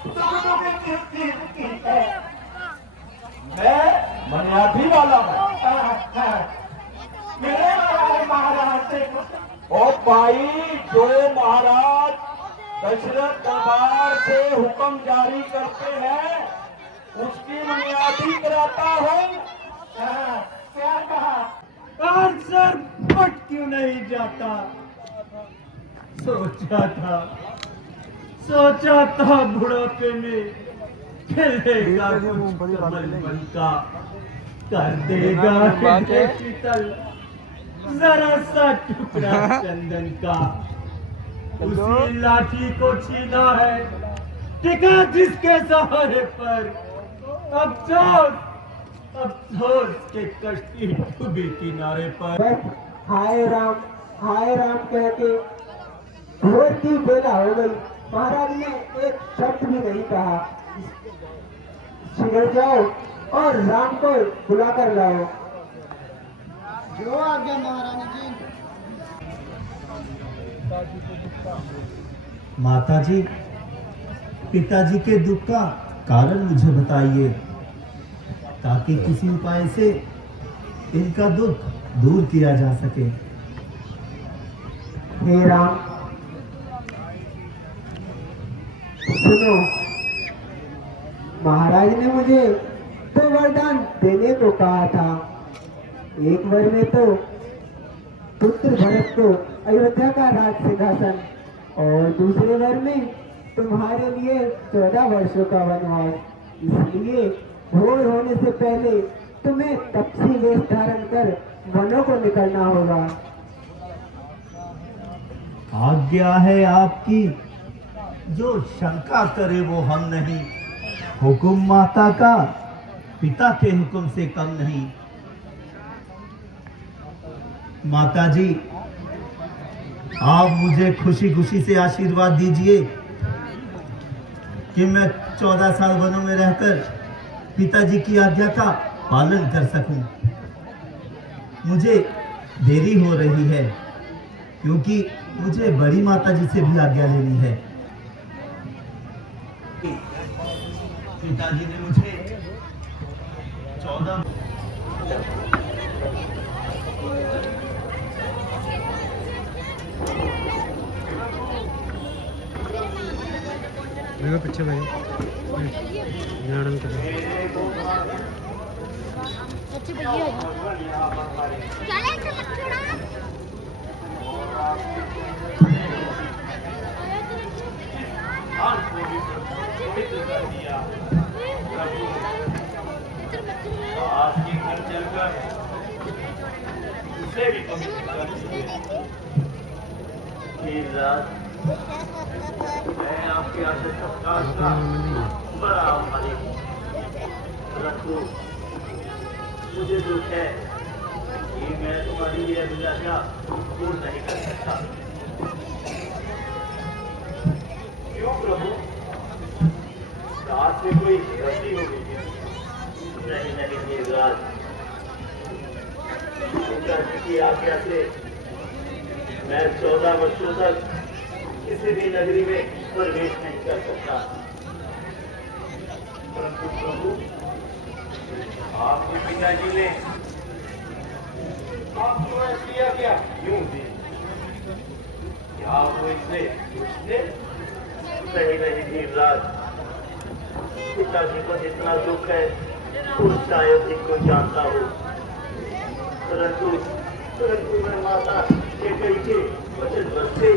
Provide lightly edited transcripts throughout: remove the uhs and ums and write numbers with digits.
मैं मनियाठी वाला हूँ। मेरे महाराज से ओ भाई, जो महाराज दशरथ दरबार से हुक्म जारी करते हैं उसकी मनियाठी कराता हूँ। क्या कहा? आंसर फट क्यों नहीं जाता? सोचा था बुढ़ापे में खेलेगा कुछ कमल बनका, कर देगा हृदय शीतल जरा सा टुकड़ा चंदन का। उसी लाठी को छीना है टिका जिसके सहारे पर, अफसोस के कश्ती डूबी किनारे पर। बस हाय राम कह के भोर की बेला हो गई। महाराज ने एक शब्द भी नहीं कहा। शीघ्र जाओ और राम को बुला कर लाओ। जो आज्ञा महारानी जी। माताजी, पिताजी के दुख का कारण मुझे बताइए, ताकि किसी उपाय से इनका दुख दूर किया जा सके। हे राम, सुनो, महाराज ने मुझे तो वरदान देने को कहा था। एक वर में तो पुत्र भरत को अयोध्या का राज सिंहासन, और दूसरे वर में तुम्हारे लिए 14 वर्षों का वनवास। इसलिए भोर होने से पहले तुम्हें तपसी वेश धारण कर वनों को निकलना होगा। आज्ञा है आपकी, जो शंका करे वो हम नहीं। हुक्म माता का पिता के हुक्म से कम नहीं। माताजी, आप मुझे खुशी खुशी से आशीर्वाद दीजिए कि मैं 14 साल वनों में रहकर पिताजी की आज्ञा का पालन कर सकूं। मुझे देरी हो रही है क्योंकि मुझे बड़ी माताजी से भी आज्ञा लेनी है। पिताजी ने मुझे 14 देखो पीछे भाई ध्यान करो। अच्छे भैया चले तो मत छोड़ा। आज के घर चलकर उसे भी पवित्र कर दीजिए। मैं आपके आदर सत्कार का बड़ा आभारी हूँ, परंतु मुझे दुख है कि मैं तुम्हारी ये अभिलाषा पूर्ण नहीं कर सकता। क्यों प्रभु? रात से कोई गलती हो गई? नहीं देवराज, पिताजी की आज्ञा से मैं 14 वर्षों तक किसी भी नगरी में प्रवेश नहीं कर सकता। परंतु प्रभु, आपके पिताजी ने आपको ऐसी आज्ञा क्यों दी? क्या वो इससे कुछ थे? नहीं देवराज, पिताजी को जितना दुख है वो शायद इनको जानता हो, परंतु मैं माता के कई के वचन बसते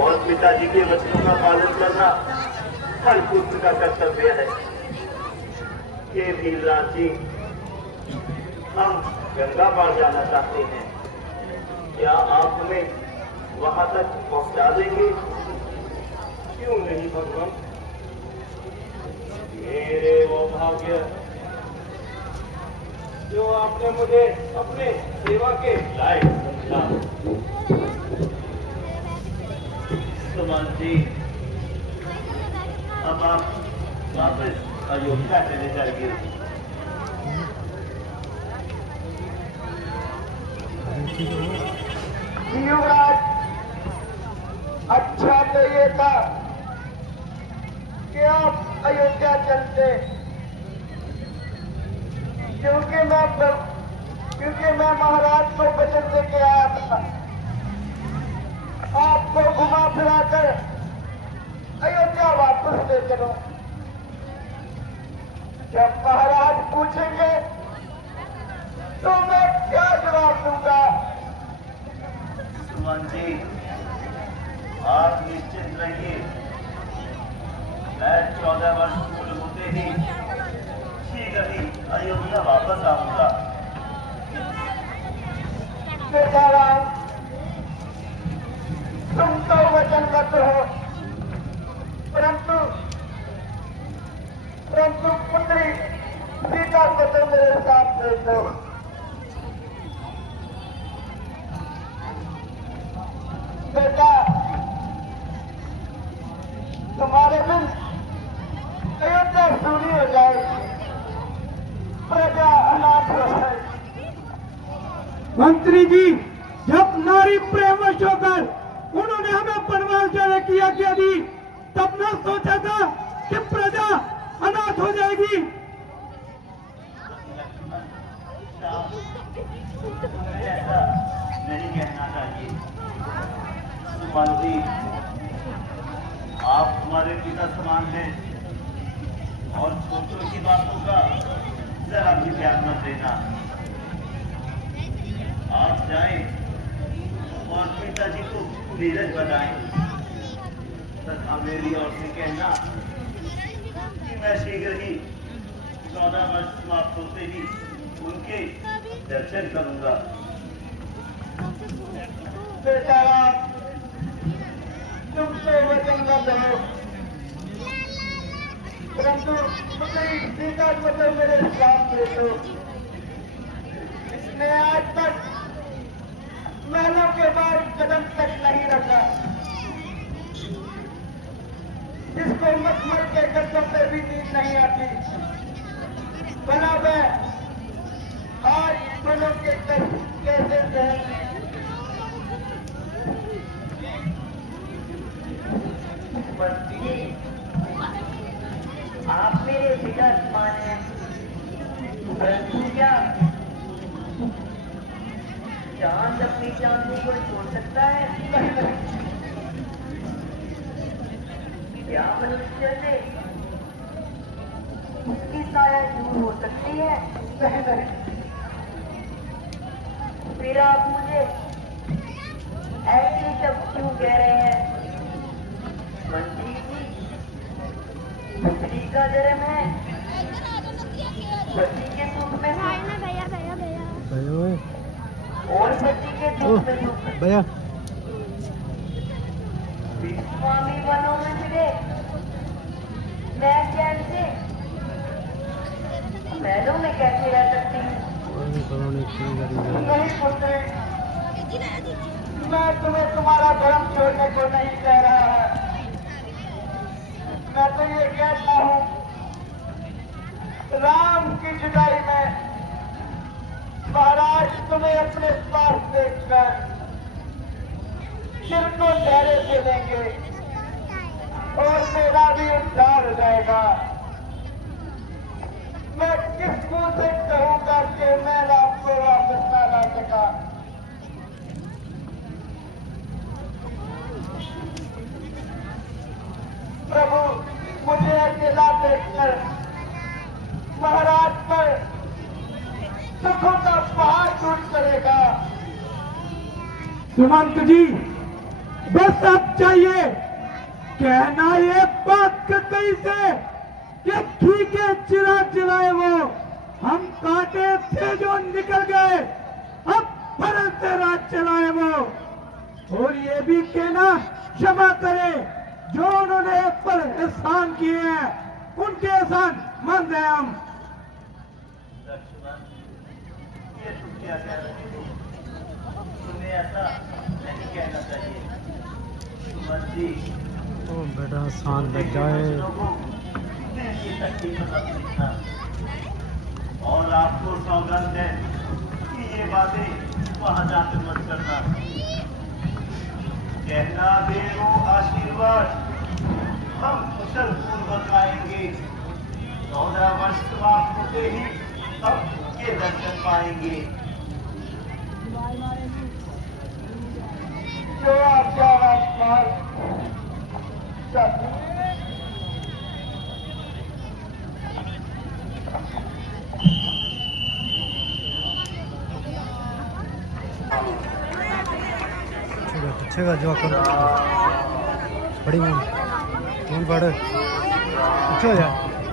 और पिताजी के वचनों का पालन करना हर पुत्र का कर्तव्य है। हे वीरराज जी, हम गंगा पार जाना चाहते हैं, क्या आप हमें वहां तक पहुंचा देंगे? क्यों नहीं भगवान? मेरे वो भाग्य जो आपने मुझे अपने सेवा के लायक समझा। सुमन जी, अब आप वापस अयोध्या चले जाइए। युवराज, अच्छा तो ये था अयोध्या चलते, क्योंकि मैं महाराज को वचन देके आया था, आपको घुमा फिरा कर अयोध्या वापस ले चलो। जब महाराज पूछेंगे तो मैं क्या जवाब दूंगा? सुमन जी, आप निश्चिंत रहिए, मैं 14 वर्ष पूर्ण होते ही शीघ्र ही अयोध्या वापस आऊंगा। बेटा राम, तुम तो वचनबद्ध हो, परंतु पुत्री सीता को तो मेरे साथ भेज दो। बेटा, तुम्हारे बिन अयोध्या सूनी हो जाएगी, प्रजा अनाथ हो जाएगी। मंत्री जी, जब नारी प्रेमवश होकर उन्होंने हमें बनवास जाने की आज्ञा दी, तब न सोचा था कि प्रजा अनाथ हो जाएगी। ऐसा नहीं कहना चाहिए। सुमन जी, आप हमारे पिता समान हैं और छोटों की बातों का जरा भी ध्यान मत देना। आप जाएं और पिताजी को धीरज बताएं तथा मेरी ओर से कहना कि मैं शीघ्र ही 14 वर्ष समाप्त होते ही उनके दर्शन करूंगा। बेटा राम, तुम तो वचनबद्ध हो, परंतु पुत्री सीता को तो मेरे साथ ले दो। इसने आज तक महलों के बाहर कदम तक नहीं रखा, जिसको मखमल के गद्दों पे भी नींद नहीं आती। भला वह आज फलों के तक कैसे रहेंगे? आप मेरे पिता समान हैं, परंतु क्या चांद अपनी चांदनी को छोड़ सकता है? क्या मनुष्य से उसकी साया दूर हो सकती है? फिर आप मुझे ऐसे शब्द क्यों कह रहे हैं? मंत्री जी, पुत्री का जन्म है, पति के सुख में और पति के दुख में दुख। भैया स्वामी वनों में मिले, मैं चैन से महलों में कैसे रह सकती हूँ? नहीं पुत्री, मैं तुम्हें तुम्हारा धर्म छोड़ने को नहीं कह रहा है। मैं तो ये कहता हूँ, राम की जुदाई में महाराज तुम्हें अपने पास देखकर सिर को चेहरे से लेंगे और मेरा भी उद्धार हो जाएगा। मैं किस मुंह से कहूंगा कि मैं आपको वापस ना ला सका? प्रभु, मुझे अकेला देखकर महाराज पर सुखों का पहाड़ टूट पड़ेगा। सुमंत जी, बस अब चाहिए कहना ये बात कहीं से कि ठीक है, चिराग जलाए वो हम कांटे थे जो निकल गए, अब फरज से रात चलाए वो। और ये भी कहना क्षमा करे जो उन्होंने एक पर एहसान किए हैं, उनके एहसान मंद हैं हम। लक्ष्मण, ये तुम क्या कह रहे हो? तुम्हें ऐसा नहीं कहना चाहिए। सुमन जी, ओ बेटा शांत बैठ जाए। ये तकलीफ मत लिखना और आपको सौगंध है कि ये बातें वहां जाकर मत करना। कहना दे वो आशीर्वाद हम कुशल पूर्वक आएंगे। के 14 वर्ष समाप्त होते ही अब के दर्शन पाएंगे। जो आपका राजपाल पीछे का जो कर बड़ी मून पड़ पीछे हो जा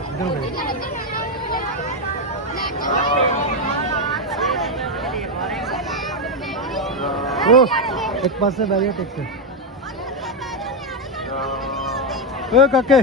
इधर हो गई। ओ एक पास से बैरियर टेक से ओ काके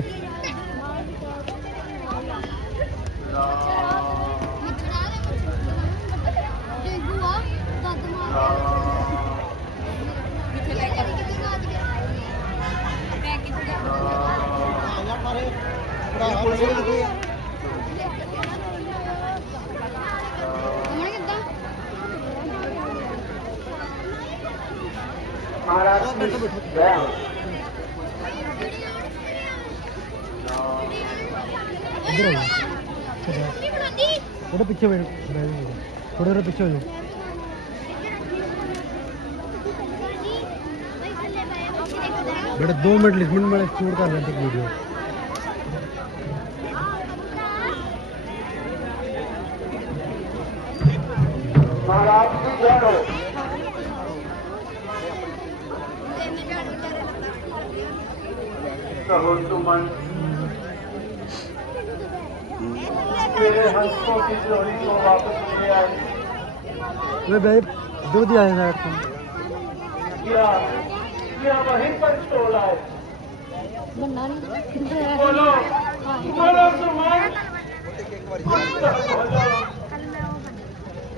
महाराज गया इधर हो थोड़ा पीछे बैठ थोड़ा थोड़ा पीछे हो जाओ। बेटा 2 मिनट लिखने में शूट कर रहे थे वीडियो। महाराज की जय हो। कहो सुमन मेरे हंसों की जोड़ी को वापस ले आए। वे भाई दूध आए हैं तुम क्या वहीं पर तोड़ा है। बोलो बोलो सुमन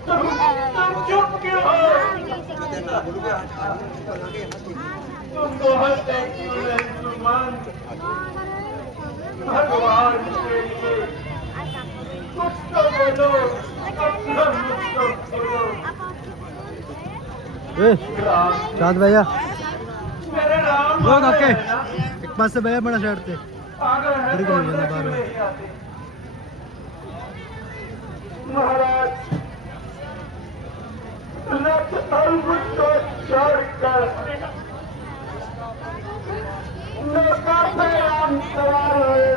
तुम चुप क्यों हो। तुम बहुत थैंक यू सुमन। भगवान के लिए कुछ तो बोलो अपना मुझ को खोलो। चाँद भैया मेरे नाम वो काके एक पास से भैया बड़ा शर्ट थे पागल है बड़ी तो कोई बंदा बाहर नहीं आते। महाराज लक्ष्य अंकुश को छोड़कर नौका पे हम सवार हुए।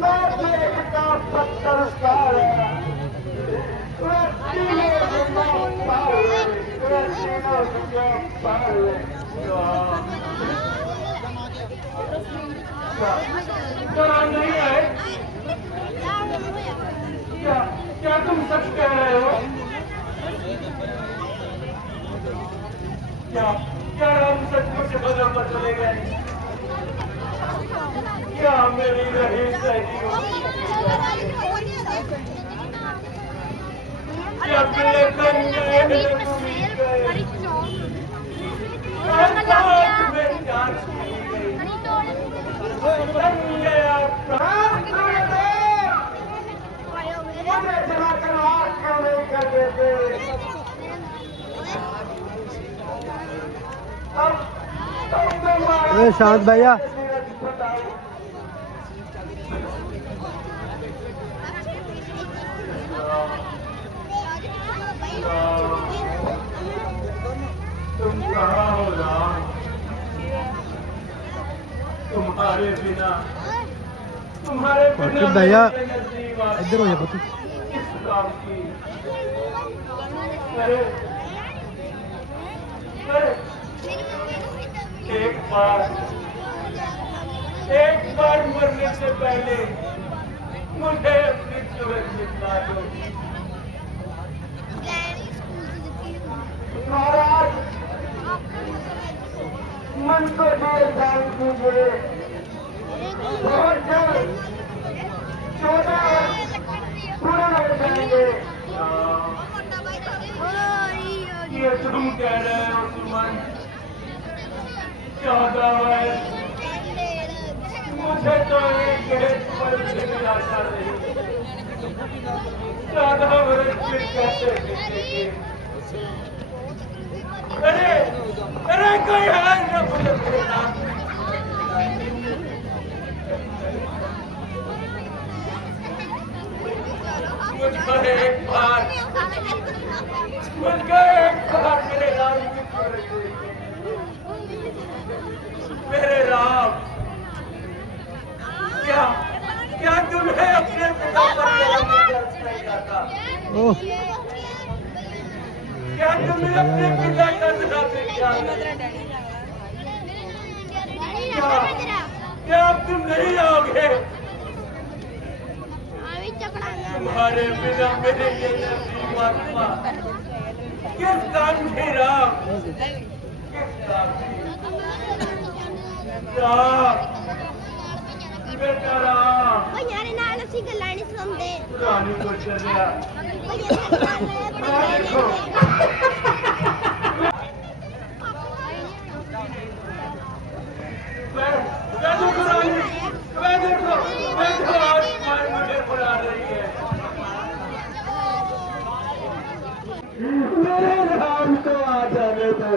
मैं देख का पत्थर उतारा। मैं तीनों को पार हुए। मैं तीनों को पार हुए। क्या नहीं है। क्या तुम सच कह रहे हो। क्या हम सचमुच बदल पर चले गए। क्या मेरी रही सही क्या मेरे कंगे डूब गए। में जान चली गई। बन गया प्राण मुझे चलाकर आग क्यों नहीं कर देते। ए शांत भैया तुम कहाँ हो राम। तुम्हारे बिना भैया इधर हो जा पुत्र। इस काम की अरे अरे एक बार मरने से पहले मुझे अपनी सूरज दिखला दो। महाराज मन को देर ध्यान कीजिए। और जब 14 पूरे हो जाएंगे। ये तुम कह रहे हो सुमन। 14 वर्ष मुझे तो एक पर भी निराशा नहीं। 14 वर्ष फिर कैसे बीतेंगे। अरे कोई हाल न मुझे मुझको एक बार मेरे राम की सूरत देखिए। मेरे राम, क्या क्या तुम्हें अपने पिता पर रहम नहीं आता? ओह क्या तुम्हें अपने पिता का जरा भी ख्याल नहीं? क्या अब तुम नहीं आओगे? तुम्हारे बिना मेरे ये नसीब आत्मा किस काम की राम, किस काम की राम, बेटा राम। रानी को चलिया देखो, मैं देखो रानी, मैं देखो आज मुझे बुला रही है। मेरे राम को आ जाने दो।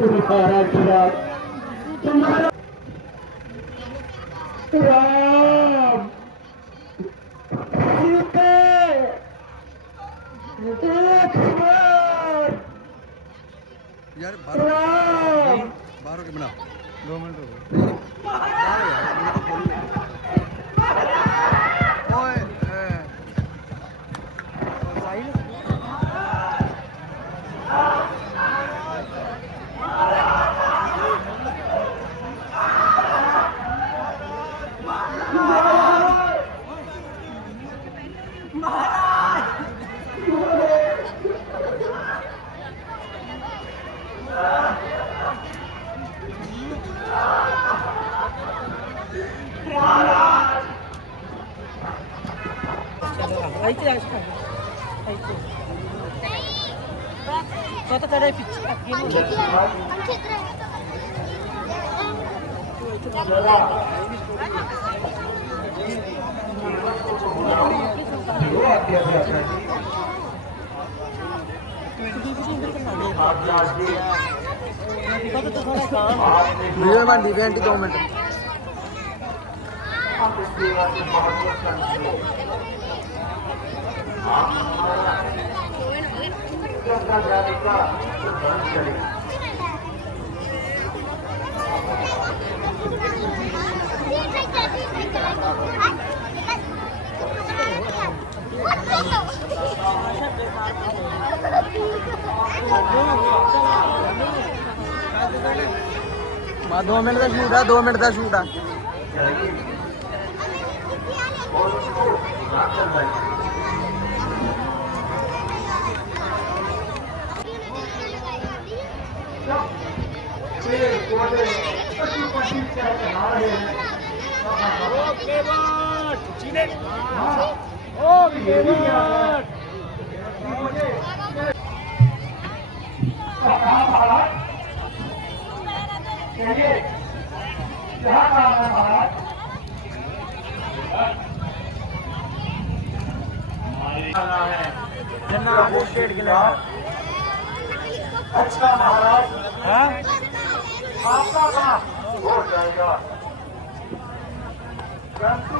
तुम्हारा गिरा, तुम्हारा राम, सीते, एक बार यार राम। 12 के बना 2 मिनट हो गए ओए साहिल वीडियो में डिवेंट 2 मिनट बस 2 मिनट का शूट है 2 मिनट का शूट है अच्छा महाराज, आपका काम हो जाएगा, परंतु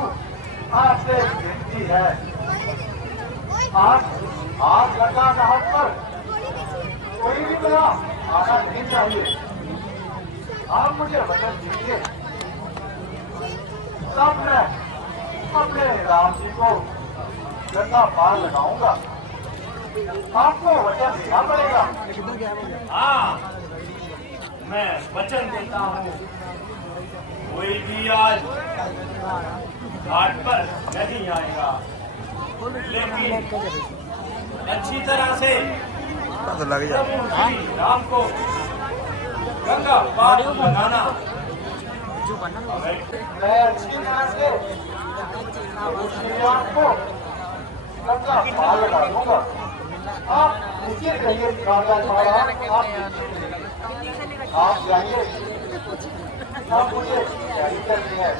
आपसे एक विनती है, आप लगा राहत पर कोई भी तरह आना नहीं चाहिए। आप मुझे वचन दीजिए, तब मैं अपने राम जी को गंगा पार लगाऊंगा। आपको वचन देना पड़ेगा। हाँ, मैं वचन देता हूँ, कोई भी आज घाट पर नहीं आएगा, लेकिन अच्छी तरह से तो लग जा श्री राम को गंगा पार लगाना। मैं अच्छी तरह से श्री राम को गंगा पार लगा दूंगा। आप नीचे कहिए आप जाइए, आप मुझे तैयारी करनी है।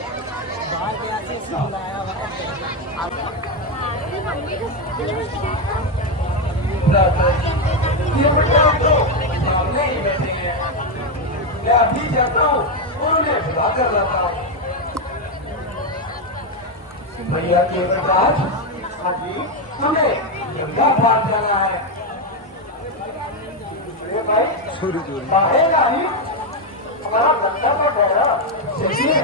सामने ही बैठे हैं, मैं अभी जाता हूँ, उन्हें बुला कर लाता हूँ। भैया केवलराज, हाँ जी, हमें गंगा पार जाना है। अरे भाई, बाहर नहीं, हमारा गंगा तो ठहरा, चलिए।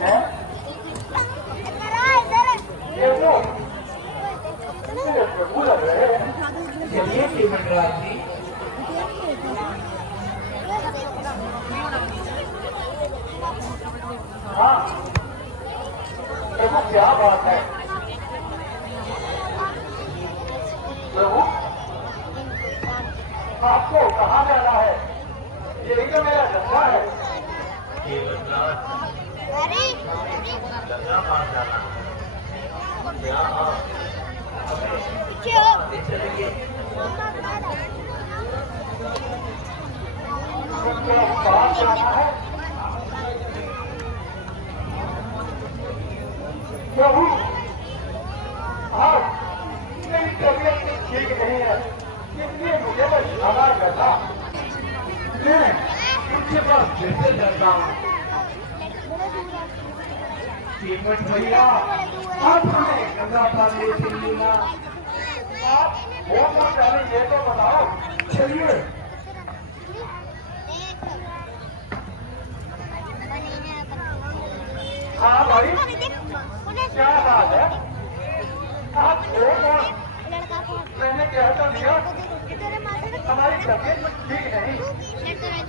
हैं? देखो, इतने प्रभु लग रहे हैं। चलिए केवलराज जी, हाँ, देखो क्या बात है प्रभु, आपको कहाँ जाना है? यही तो मेरा गंगा है। गंगा पार जाना क्या आप ले चलेंगे? उनको पार जाना है प्रभु। आप मेरी तबीयत ठीक नहीं है, इसलिए मुझे बस क्षमा करना। मैं उनके पास जैसे जाता हूँ। श्रीमत भैया, आप हमें गंगा पार ले चलिए ना। आप वो तो पहले ये तो बताओ। चलिए। हाँ भाई, क्या बात है? आप वो कौन? मैंने कह तो दिया हमारी तबीयत ठीक नहीं।